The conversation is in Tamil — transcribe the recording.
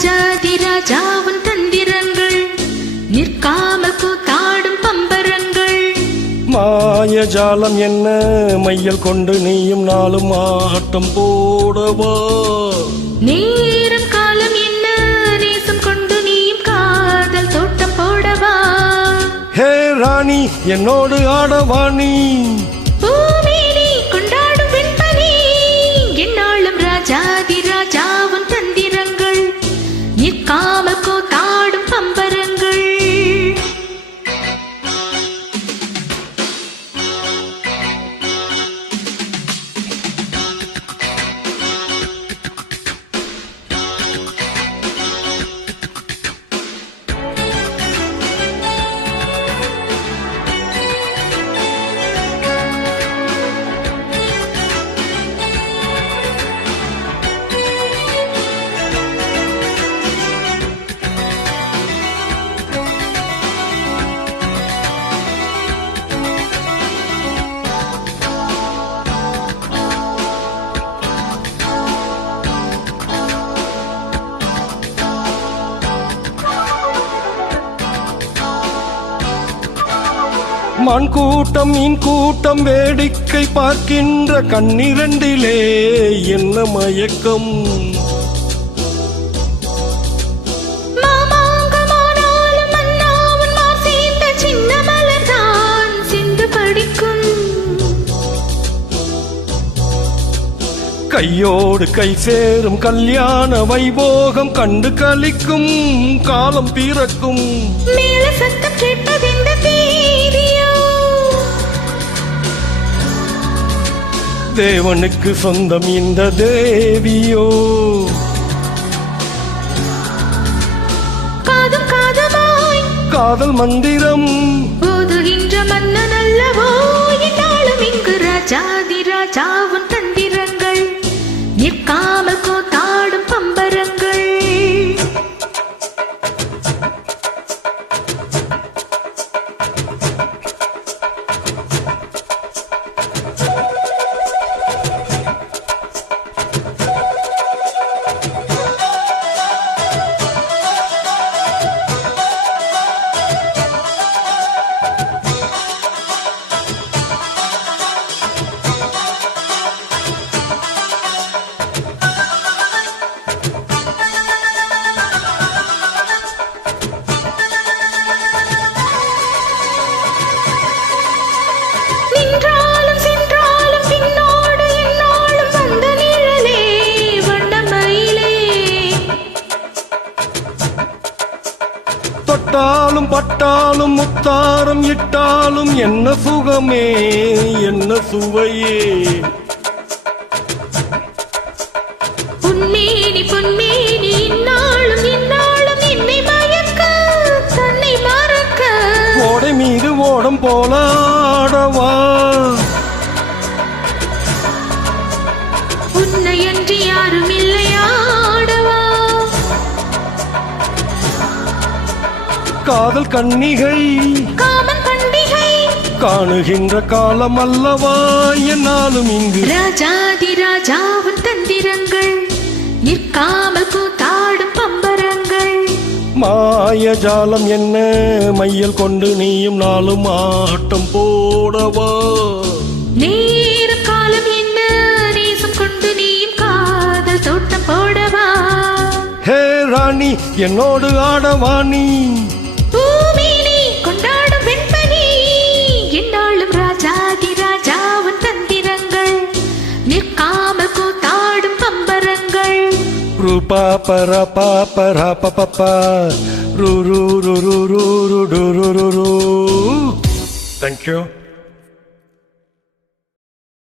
ராஜாதி ராஜாவின் தந்திரங்கள் நிற்காமல் கூத்தாடும் பம்பரங்கள். மாயஜாலம் என்ன மையல் கொண்டு நீயும் நாளும் ஆட்டம் போடவா. நேரம் காலம் என்ன நேசம் கொண்டு நீயும் காதல் தோட்டம் போடவா. ஹே ராணி என்னோடு ஆடவாணி. பூமேனி கொண்டாடும் வெண்பனி என்னாலும் ராஜாதி ராஜாவின் தந்திரங்கள் நிற்காமல் கூத்தாடும் பம்பரங்கள். மான் கூட்டம் மீன் கூட்டம் வேடிக்கை பார்க்கின்ற கண்ணிரண்டிலே என்ன மயக்கம். கையோடு கை சேரும் கல்யாண வைபோகம் கண்டு கலிக்கும் காலம் பிறக்கும். மேல சத்தம் கேட்பதெந்த தீரியோ தேவனுக்கு சொந்தம் இந்த தேவியோ. காதும் காதமாய் காதல் மந்திரம் போதுகின்ற மன்னன் அல்லவோ. என்னாலும் இங்கு ராஜாதி ராஜாவின் தந்திரங்கள் நிற்காமல் கூத்தாடும் பம்பரங்கள். தொட்டாலும் பட்டாலும் முத்தாரம் இட்டாலும் என்ன சுகமே என்ன சுவையே. பொன்மேனி பொன்மேனி இந்நாளும் இந்நாளும் என்னை மயக்க தன்னை மறக்க. ஓடை மீது ஓடம் போல ஆடவா. உன்னையன்றி யாரும் இல்லையாடவா. காதல் கன்னிகை காமன் பண்டிகை காணுகின்ற காலம் அல்லவா. என்னாலும் இங்கு ராஜாதி ராஜாவின் தந்திரங்கள் நிற்காமல் கூத்தாடும் பம்பரங்கள். மாயஜாலம் என்ன மையல் கொண்டு நீயும் நாளும் ஆட்டம் போடவா. நேரம் காலம் என்ன நேசம் கொண்டு நீயும் காதல் தோட்டம் போடவா. ஹே ராணி என்னோடு ஆடவாணி. பூமேனி கொண்டாடும் வெண்பனி என்னாலும் ராஜாதி ராஜாவின் தந்திரங்கள் நிற்காமல் கூத்தாடும் பம்பரங்கள். ரூபா பரா பாப்பரா பப்பா ரூ ரூ ரூ ரூ ரூ ரூ ரூ ரூ. Thank you.